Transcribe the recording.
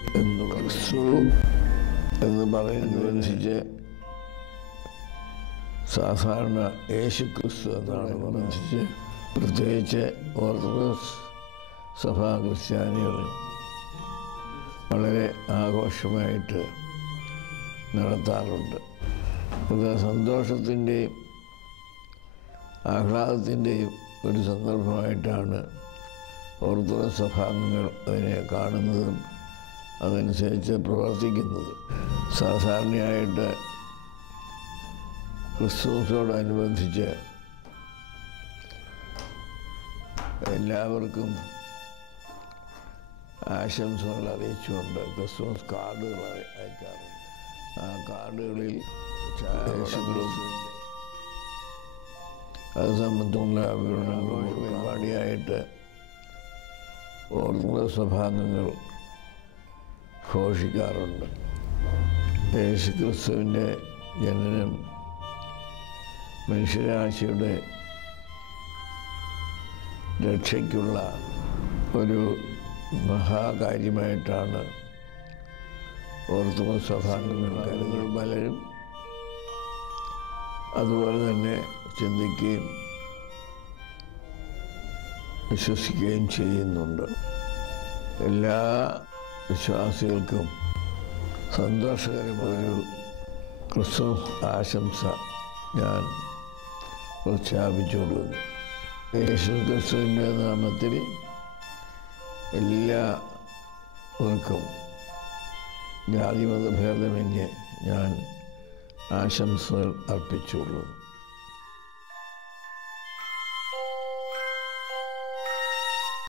ക്രിസ്തു എന്ന് പറയുന്നതനുസരിച്ച് സാധാരണ യേശു ക്രിസ്തു എന്നാണെന്നനുസരിച്ച് പ്രത്യേകിച്ച് ഓർത്തഡോക്സ് സഭാ ക്രിസ്ത്യാനികൾ വളരെ ആഘോഷമായിട്ട് നടത്താറുണ്ട്. ഇത് സന്തോഷത്തിൻ്റെയും ആഹ്ലാദത്തിൻ്റെയും ഒരു സന്ദർഭമായിട്ടാണ് ഓർത്തഡോക്സ് സഭാംഗങ്ങൾ അതിനെ കാണുന്നതും അതനുസരിച്ച് പ്രവർത്തിക്കുന്നത്. സാധാരണയായിട്ട് ക്രിസ്തുമസോടനുബന്ധിച്ച് എല്ലാവർക്കും ആശംസകൾ അറിയിച്ചുകൊണ്ട് ക്രിസ്മസ് കാർഡുകൾ അയക്കാറുണ്ട്. ആ കാർഡുകളിൽ അത് സംബന്ധിച്ചുള്ള വിവരണങ്ങൾ പരിപാടിയായിട്ട് ഓർത്തഡോക്സ് സഭാംഗങ്ങൾ ഘോഷിക്കാറുണ്ട്. യേശുക്രിസ്തുവിൻ്റെ ജനനം മനുഷ്യരാശിയുടെ രക്ഷയ്ക്കുള്ള ഒരു മഹാകാര്യമായിട്ടാണ് ഓർത്തഡോക്സ് സഭാംഗങ്ങൾ കരുതുന്നത്. പലരും അതുപോലെ തന്നെ ചിന്തിക്കുകയും വിശ്വസിക്കുകയും ചെയ്യുന്നുണ്ട്. എല്ലാ വിശ്വാസികൾക്കും സന്തോഷകരമായൊരു ക്രിസ്മസ് ആശംസ ഞാൻ പ്രഖ്യാപിച്ചുകൊള്ളുന്നു. യേശു ക്രിസ്തുവിൻ്റെ നാമത്തിൽ എല്ലാവർക്കും ജാതിമതഭേദമന്യേ ഞാൻ ആശംസകൾ അർപ്പിച്ചുകൊള്ളുന്നു.